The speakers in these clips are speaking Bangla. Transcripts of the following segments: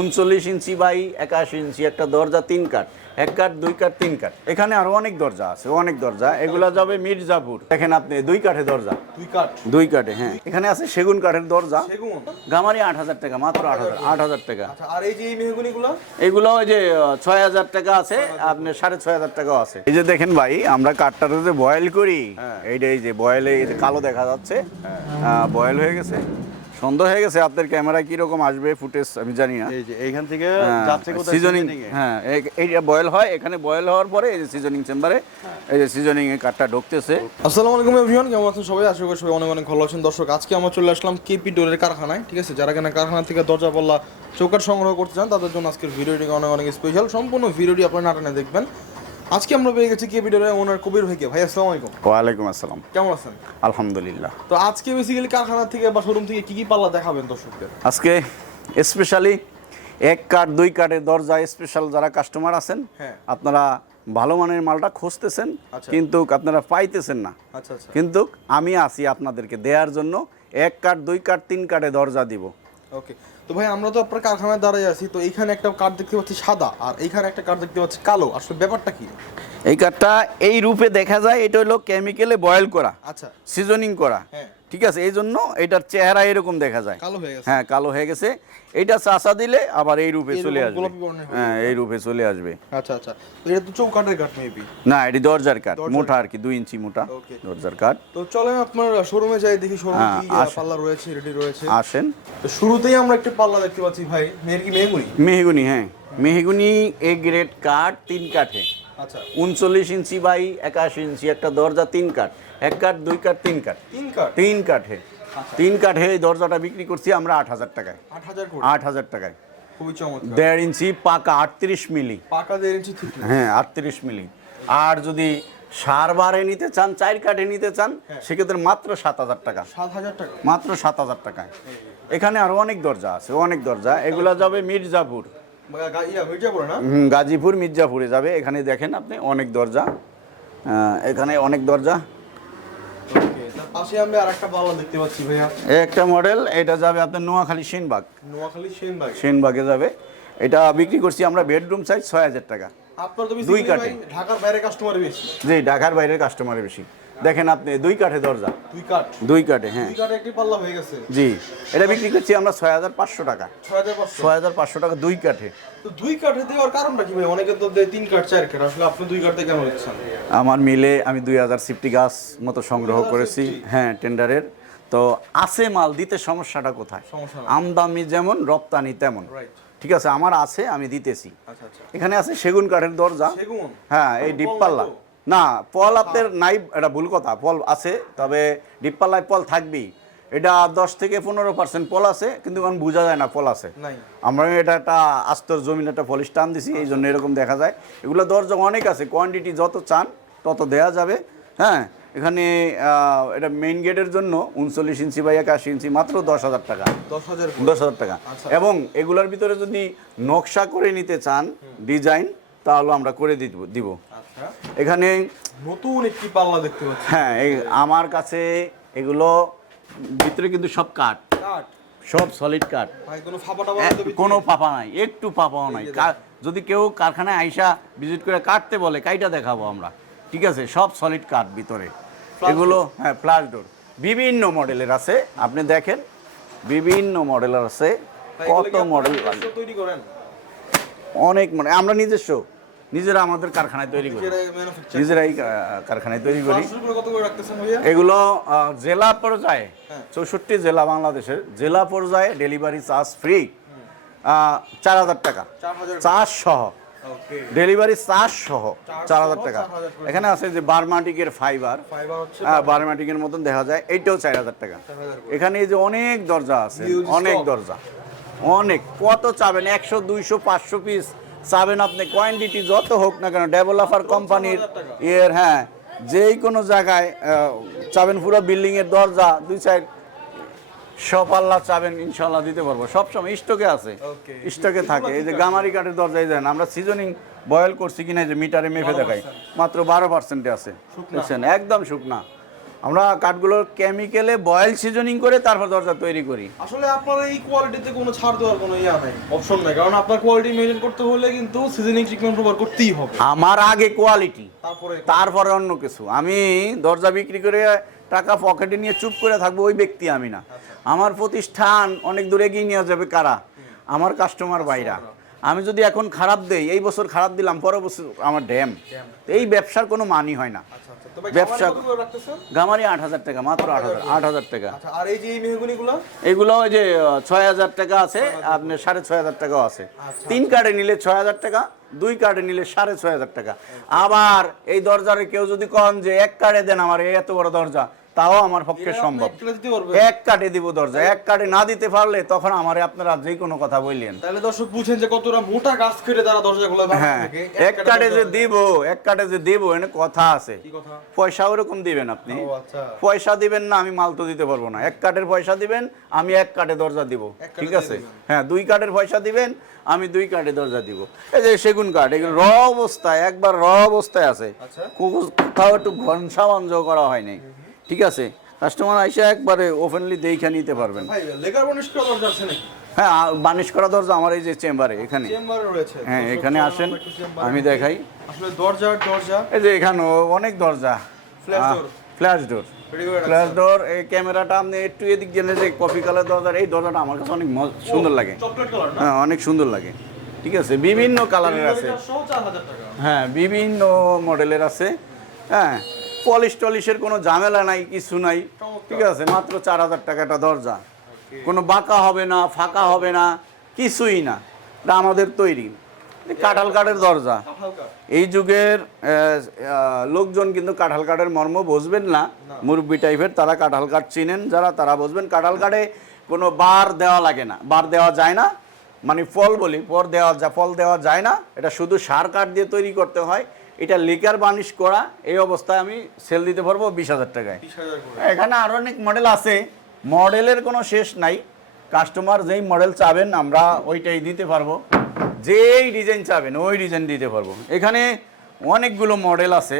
উনচল্লিশ ইঞ্চি বাই একাশি ইঞ্চি একটা দরজা তিন কাঠ এক কাঠ দুই কাঠ তিন কাঠ। এখানে আরও অনেক দরজা আছে অনেক দরজা। এগুলা যাবে মির্জাপুর। দেখেন আপনি দুই কাঠে দরজা। দুই কাঠ। দুই কাঠে হ্যাঁ। এখানে আছে সেগুন কাঠের দরজা। গামারি আট হাজার টাকা মাত্র আট হাজার আট হাজার টাকা। আচ্ছা আর এই যে এই মেহগুনিগুলো? এগুলো ওই যে ছয় হাজার টাকা আছে আপনি সাড়ে ছয় হাজার টাকাও আছে। এই যে দেখেন ভাই আমরা কাঠটাতে যে বয়েল করি এইটা এই যে বয়েলে এই যে কালো দেখা যাচ্ছে বয়েল হয়ে গেছে। সন্দেহ হয়ে গেছে আপনার ক্যামেরায় কীরকম আসবে ফুটেজ আমি জানি না। এই যে এইখান থেকে হ্যাঁ, যাচ্ছে কোথায় সিজনিং হ্যাঁ এই- এইটা বয়েল হয় এখানে বয়েল হওয়ার পরে এই যে সিজনিং চেম্বারে এই যে সিজনিং এ কাঠটা ঢুকতেছে। আসসালামু আলাইকুম এভরিওয়ান কেমন আছেন সবাই? আশা করি সবাই অনেক অনেক ভালো আছেন। দর্শক আজকে আমরা চলে আসলাম কেপি ডোরের কারখানায় ঠিক আছে? যারা কেনা কারখানা থেকে দরজা পাল্লা চৌকাট সংগ্রহ করতে চান তাদের জন্য আজকের ভিডিওটি অনেক অনেক স্পেশাল সম্পূর্ণ ভিডিওটি আপনারা নাটনে দেখবেন। আজকে আমরা পেয়ে গেছি ডোরের ওনার কবির ভাইকে। ভাই আসসালামু আলাইকুম। ওয়ালাইকুম আসসালাম। কেমন আছেন? আলহামদুলিল্লাহ। তো আজকে বেসিক্যালি কারখানা থেকে বা শোরুম থেকে কি কি পাল্লা দেখাবেন দর্শকদের? আজকে স্পেশালি এক কাঠ দুই কাঠের দরজা স্পেশাল যারা কাস্টমার আছেন হ্যাঁ। আপনারা ভালো মানের মালটা খুঁজতেছেন আচ্ছা। কিন্তু আপনারা পাইতেছেন না। আচ্ছা আচ্ছা। কিন্তু আমি আছি আপনাদেরকে দেওয়ার জন্য। এক কাঠ দুই কাঠ তিন কাঠে দরজা দিব। ওকে তো ভাই আমরা তো আপনার কারখানায় দাঁড়াই আছি তো এইখানে একটা কাঠ দেখতে পাচ্ছি সাদা আর এইখানে একটা কাঠ দেখতে পাচ্ছি কালো। আসলে ব্যাপারটা কি? এই কাঠটা এই রূপে দেখা যায় এটা হলো কেমিক্যালে বয়েল করা আচ্ছা। সিজনিং করা। হ্যাঁ। ঠিক আছে এই জন্য এটার চেহারা এরকম দেখা যায়। কালো হয়ে গেছে। হ্যাঁ কালো হয়ে গেছে। এইটা চাষা দিলে আবার এই রূপে চলে আসবে। হয়ে এই রূপে চলে আসবে। আচ্ছা আচ্ছা। এটা তো চৌকাটের কাঠ মেবি না এটি দরজার কাঠ মোটা আর কি দুই ইঞ্চি মোটা. দরজার কাঠ। তো চলেন আপনার শোরুমে যাই দেখি শোরুমে হ্যাঁ, কি আসুন। পাল্লা রয়েছে রেডি রয়েছে। আসেন। তো শুরুতেই আমরা একটা পাল্লা দেখতে পাচ্ছি ভাই। মেয়ের কি মেহগুনি? মেহগুনি হ্যাঁ। মেহগুনি এ গ্রেড কাঠ তিন কাঠে। উনচল্লিশ ইঞ্চি বাই একাশি ইঞ্চি একটা দরজা তিন কাঠ। এক কাঠ দুই কাঠ তিন কাঠ। তিন কাঠ? তিন কাঠে তিন কাঠে এই দরজাটা বিক্রি করছি আমরা আট হাজার টাকায়। আট হাজার টাকায়। দেড় ইঞ্চি পাকা আটত্রিশ মিলি। পাকা দেড় ইঞ্চি হ্যাঁ আটত্রিশ মিলি। আর যদি সার বারে নিতে চান চার কাঠে নিতে চান সেক্ষেত্রে মাত্র সাত হাজার টাকা। সাত হাজার টাকা। মাত্র সাত হাজার টাকায়। এখানে আরও অনেক দরজা আছে অনেক দরজা। এগুলা যাবে মির্জাপুর। হুম, গাজীপুর মির্জাপুরে যাবে। এখানে দেখেন আপনি অনেক দরজা। এখানে অনেক দরজা। পাশে আমরা আর একটা পাল্লা দেখতে পাচ্ছি ভাইয়া। একটা মডেল এটা যাবে আপনার নোয়াখালী সেনবাগ। নোয়াখালী সেনবাগ। সেনবাগে যাবে। এটা বিক্রি করছি আমরা বেডরুম সাইজ ছয় হাজার টাকা। আপনার তো দুই কাঠে। কাঠে ঢাকার বাইরে কাস্টমার বেশি। জি ঢাকার বাইরের কাস্টমারের বেশি। দেখেন আপনি দুই কাঠে দরজা। দুই কাঠ। দুই কাঠে হ্যাঁ। দুই কাঠে একটি পাল্লা হয়ে গেছে। জি এটা বিক্রি করছি আমরা ছয় হাজার পাঁচশো টাকা। ছয় হাজার পাঁচশো। টাকা দুই কাঠে। তো দুই কাঠে দেওয়ার কারণটা কি ভাই? অনেকে তো দেয় তিন কাঠ চার কাঠ। আসলে আপনি দুই কাঠে কেন আমার মিলে আমি দুই হাজার সিফটি গাছ মতো সংগ্রহ করেছি। হ্যাঁ টেন্ডারের। তো আছে মাল দিতে সমস্যাটা কোথায়? আমদামি যেমন রপ্তানি তেমন। ঠিক আছে আমার আছে আমি দিতেছি। আচ্ছা আচ্ছা। এখানে আছে সেগুন কাঠের দরজা। সেগুন? হ্যাঁ এই ডিপ তো? না পল আপনার নাই এটা ভুল কথা পল আছে তবে ডিপপাল্লায় পল থাকবেই। এটা দশ থেকে পনেরো পার্সেন্ট পল আছে কিন্তু এখন বোঝা যায় না পল আছে। আমরা এটা একটা আস্তর জমিন একটা ফল স্টান দিছি এই জন্য এরকম দেখা যায়। এগুলো দরজা অনেক আছে কোয়ান্টিটি যত চান তত দেয়া যাবে। হ্যাঁ এখানে এটা মেইন গেটের জন্য উনচল্লিশ ইঞ্চি বা একাশি ইঞ্চি মাত্র দশ হাজার টাকা। দশ হাজার দশ হাজার টাকা। আচ্ছা। এবং এগুলোর ভিতরে যদি নকশা করে নিতে চান ডিজাইন তাহলে আমরা করে দিব দিব। এখানে নতুন একটি পাল্লা দেখতে পাচ্ছি। হ্যাঁ আমার কাছে এগুলো ভিতরে কিন্তু সব কাঠ। কাঠ? সব সলিড কাঠ। ভাই কোনো পাপা নাই? একটু পাপাও নাই। যদি কেউ কারখানায় আইসা ভিজিট করে কাটতে বলে কাইটা দেখাবো আমরা। ঠিক আছে? সব সলিড কাঠ ভিতরে। এগুলো হ্যাঁ ফ্লাশ ডোর বিভিন্ন মডেলের আছে আপনি দেখেন বিভিন্ন মডেলের আছে। কত মডেল অনেক মানে আমরা নিজস্ব। নিজেরা আমাদের কারখানায় তৈরি করি। নিজেরাই কারখানায় তৈরি করি। এগুলো জেলা পর্যায়ে হ্যাঁ। চৌষট্টি জেলা বাংলাদেশের জেলা পর্যায়ে ডেলিভারি চার্জ ফ্রি চার হাজার টাকা। চার চার্জ সহ। ডেলিভারি চার্জ সহ চার হাজার টাকা। এখানে আছে যে বার্মাটিকের ফাইবার বার্মাটিকের মতন দেখা যায় এইটাও চার হাজার টাকা। এখানে এই যে অনেক দরজা আছে অনেক দরজা। অনেক। কত চাবেন? একশো দুইশো পাঁচশো পিস চাবেন আপনি কোয়ান্টিটি যত হোক না কেন ডেভেলপার কোম্পানির 4,000 টাকা। এর হ্যাঁ যেই কোনো জায়গায় চাবেন পুরো বিল্ডিং এর দরজা দুই সাইড সব আল্লাহ চাবেন ইনশাল্লাহ দিতে পারব। সবসময় স্টকে আছে. স্টকে থাকে। এই যে গামারি কাঠের দরজায় দেন আমরা সিজনিং বয়েল করছি কিনা যে মিটারে মেপে দেখাই। মাত্র বারো পার্সেন্টে আছে। একদম শুকনা। আমরা কাঠগুলো কেমিক্যালে বয়েল সিজনিং করে তারপর দরজা তৈরি করি। আসলে আপনার এই কোয়ালিটিতে কোনো ছাড় দেওয়ার কোনো ইয়া নাই অপশন নাই। কারণ আপনার কোয়ালিটি মেনটেন করতে হলে কিন্তু সিজনিং ট্রিটমেন্ট ব্যবহার করতেই হবে। আমার আগে কোয়ালিটি তারপরে তারপরে অন্য কিছু। আমি দরজা বিক্রি করে টাকা পকেটে নিয়ে চুপ করে থাকব ওই ব্যক্তি আমি না। আমার প্রতিষ্ঠান অনেক দূরে এগিয়ে নিয়ে যাবে কারা? আমার কাস্টমার বাইরা আমি যদি এখন খারাপ দেই এই বছর খারাপ দিলাম পরের বছর আমার ড্যাম। এই ব্যবসার কোনো মানি হয় না। আচ্ছা আচ্ছা। ব্যবসা- গামারি আট হাজার টাকা মাত্র আট হাজার আট হাজার টাকা। আচ্ছা আর এই যে এগুলো ওই যে ছয় হাজার টাকা আছে আপনার সাড়ে ছয় হাজার টাকাও আছে। তিন কার্ডে নিলে ছয় হাজার টাকা দুই কার্ডে নিলে সাড়ে ছয় হাজার টাকা। আবার এই দরজারে কেউ যদি কন যে এক কার্ডে দেন আমার এই এত বড় দরজা। তাও আমার পক্ষে সম্ভব। এক কার্ডে দিব দরজা এক কার্ডে না দিতে পারলে তখন আমারে আপনারা যে কোনো কথা বললেন। তাহলে দর্শক বুঝেন যে কতটা মোটা গাছ কেটে তারা দরজাগুলো বানায় হ্যাঁ। এক কার্ডে যে দিব এক কার্ডে যে দিব এনে কথা আছে। পয়সা ওরকম দিবেন আপনি। আচ্ছা। পয়সা দিবেন না আমি মাল তো দিতে পারব না। এক কার্ডের পয়সা দিবেন আমি এক কার্ডে দরজা দিব। ঠিক আছে? হ্যাঁ দুই কার্ডের পয়সা দিবেন আমি দুই কার্ডে দরজা দিব। এই যে সেগুন কার্ড এগুলো র অবস্থায় একবার র অবস্থায় আছে। আচ্ছা। কোথাও একটু ঘনসা বঞ্জ করা হয় নাই ঠিক আছে? কাস্টমার এসে একবারে ওপেনলি দেখে নিতে পারবেন। আছে হ্যাঁ বানিশ করা দরজা আমার এই যে চেম্বারে এখানে। হ্যাঁ এখানে আসেন আমি দেখাই। দরজা দরজা। এই যে এখানেও অনেক দরজা? ফ্ল্যাশ ডোর ফ্ল্যাশ ডোর এই ক্যামেরাটা আপনি একটু এদিক গেলে যে কফি কালার দরজা এই দরজাটা আমার কাছে অনেক সুন্দর লাগে। হ্যাঁ অনেক সুন্দর লাগে। ঠিক আছে? বিভিন্ন কালারের আছে। 4000 টাকা। হ্যাঁ বিভিন্ন মডেলের আছে। হ্যাঁ পলিশ টলিশের কোনো ঝামেলা নাই কিছু নাই। ঠিক আছে মাত্র চার হাজার টাকা একটা দরজা। কোনো বাঁকা হবে না ফাঁকা হবে না কিছুই না। এটা আমাদের তৈরি। কাঁঠাল কাঠের দরজা। এই যুগের লোকজন কিন্তু কাঁঠাল কাঠের মর্ম বুঝবেন না। মুরব্বী টাইপের তারা কাঁঠাল কাঠ চিনেন যারা তারা বুঝবেন কাঁঠাল কাঠে কোনো বার দেওয়া লাগে না। বার দেওয়া যায় না। মানে ফল বলি পর দেওয়া যা ফল দেওয়া যায় না। এটা শুধু সার কাঠ দিয়ে তৈরি করতে হয়। এটা লিকার বার্নিশ করা এই অবস্থায় আমি সেল দিতে পারব বিশ হাজার টাকায়। এখানে আরও অনেক মডেল আছে। মডেলের কোনো শেষ নাই। কাস্টমার যেই মডেল চাবেন আমরা ওইটাই দিতে পারব। যেই ডিজাইন চাবেন ওই ডিজাইন দিতে পারব। এখানে অনেকগুলো মডেল আছে।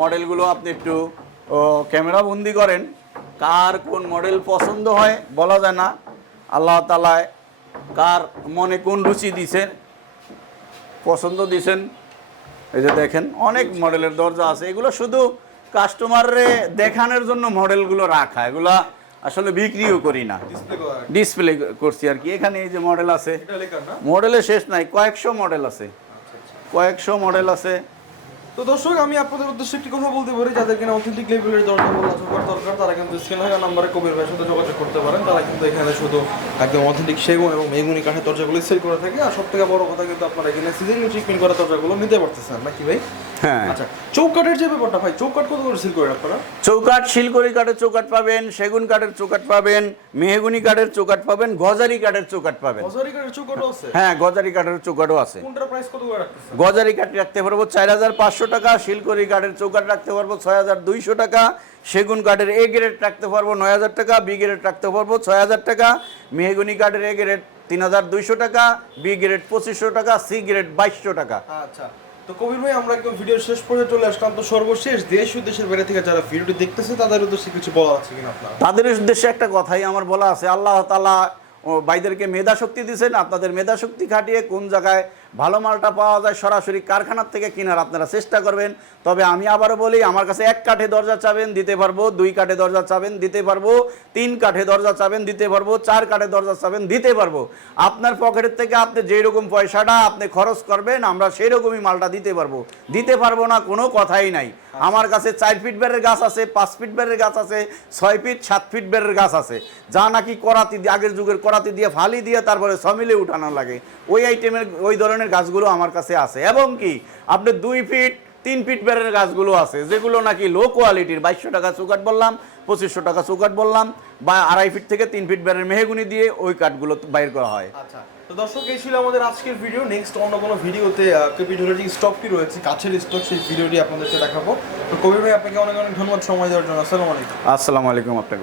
মডেলগুলো আপনি একটু ক্যামেরা বন্দি করেন। কার কোন মডেল পছন্দ হয় বলা যায় না। আল্লাহ তালায় কার মনে কোন রুচি দিছেন পছন্দ দিছেন এই যে দেখেন অনেক মডেলের দরজা আছে। এগুলো শুধু কাস্টমাররে দেখানোর জন্য মডেলগুলো রাখা। এগুলা আসলে বিক্রিও করি না। ডিসপ্লে করছি আর কি। এখানে এই যে মডেল আছে। মডেলে শেষ নাই কয়েকশো মডেল আছে। কয়েকশো মডেল আছে। তো দর্শক, আমি আপনাদের উদ্দেশ্যে একটি কথা বলতে পারি, যাদের কিনা অথেন্টিক লেভেলের দরকার চোখার দরকার, তারা কিন্তু স্ক্রিন থাকা নাম্বারে কবির ভাইয়ের সাথে যোগাযোগ করতে পারেন। তারা কিন্তু এখানে শুধু একদম অথেন্টিক সেগুন এবং মেগুনি কাঠের দরজাগুলো সেল করে থাকে। আর সব থেকে বড় কথা কিন্তু আপনারা এখানে সিজনিং ট্রিটমেন্ট করা দরজাগুলো নিতে পারতেছেন, নাকি ভাই? হ্যাঁ। আচ্ছা চৌকাঠের যে ব্যাপারটা ভাই চৌকাঠ কত করে সেল করে আপনারা চৌকাঠ শিলকড়ি কাঠের চৌকাঠ পাবেন সেগুন কাঠের চৌকাঠ পাবেন মেহগুনি কাঠের চৌকাঠ পাবেন গজারি কাঠের চৌকাঠ পাবেন। হজারি কাঠের চৌকাঠও আছে? হ্যাঁ গজারি কাঠের চৌকাঠও আছে। কোনটার প্রাইস কত করে রাখতেছেন গজারি কাঠ রাখতে পারব চার হাজার পাঁচশো টাকা শিলকড়ি কাঠের চৌকাঠ রাখতে পারব ছয় হাজার দুইশো টাকা সেগুন কাঠের এ গ্রেড রাখতে পারব নয় হাজার টাকা বি গ্রেড রাখতে পারব ছয় হাজার টাকা মেহগুনি কাঠের এ গ্রেড তিন হাজার দুইশো টাকা বি গ্রেড পঁচিশশো টাকা সি গ্রেড বাইশশো টাকা। আচ্ছা। তো কবির ভাই, আমরা একদম ভিডিও শেষ পর্যন্ত চলে আসলাম। তো সর্বশেষ দেশ ও বাইরে থেকে যারা ভিডিওটি দেখতেছে, তাদের উদ্দেশ্যে কিছু বলা আছে কিনা আপনার? তাদের উদ্দেশ্যে একটা কথাই আমার বলা আছে, আল্লাহ তালা ভাইদেরকে মেধা শক্তি দিয়েছেন। আপনাদের মেধা শক্তি খাটিয়ে কোন জায়গায় ভালো মালটা পাওয়া যায় সরাসরি কারখানার থেকে কেনার, আপনারা চেষ্টা করবেন। তবে আমি আবারও বলি, আমার কাছে এক কাঠে দরজা চাবেন, দিতে পারব, দুই কাঠে দরজা চাবেন, দিতে পারব, তিন কাঠে দরজা চাবেন, দিতে পারব, চার কাঠে দরজা চাবেন, দিতে পারব। আপনার পকেটের থেকে আপনি যেই রকম পয়সাটা আপনি খরচ করবেন, আমরা সেই রকমই মালটা দিতে পারব। দিতে পারব না, কোনো কথাই নাই। আমার কাছে চার ফিট বেড়ের গাছ আছে, পাঁচ ফিট বেরের গাছ আছে, ছয় ফিট, সাত ফিট বেরের গাছ আছে। যা নাকি করাতি, আগের যুগের করাতি দিয়ে, ফালি দিয়ে তারপরে সমিলে উঠানো লাগে। ওই আইটেমের ওই ধরনের গাছগুলো আমার কাছে আছে। এবং কি আপনি দুই ফিট তিন ফিট বেরের গাছগুলো আছে যেগুলো নাকি লো কোয়ালিটির বাইশশো টাকা চৌকাট বললাম পঁচিশশো টাকা চৌকাট বললাম বা আড়াই ফিট থেকে তিন ফিট বেরের মেহেগুনি দিয়ে ওই কাঠগুলো বাইর করা হয়। আচ্ছা তো দর্শক এই ছিল আমাদের আজকের ভিডিও নেক্সট অন্য কোনো ভিডিওতে কেপিটলের যে স্টকটি রয়েছে কাছের স্টক সেই ভিডিওটি আপনাদেরকে দেখাবো। তো কবির ভাই আপনাকে অনেক অনেক ধন্যবাদ সময় দেওয়ার জন্য। আসসালামু আলাইকুম। আসসালামু আলাইকুম আপনাকে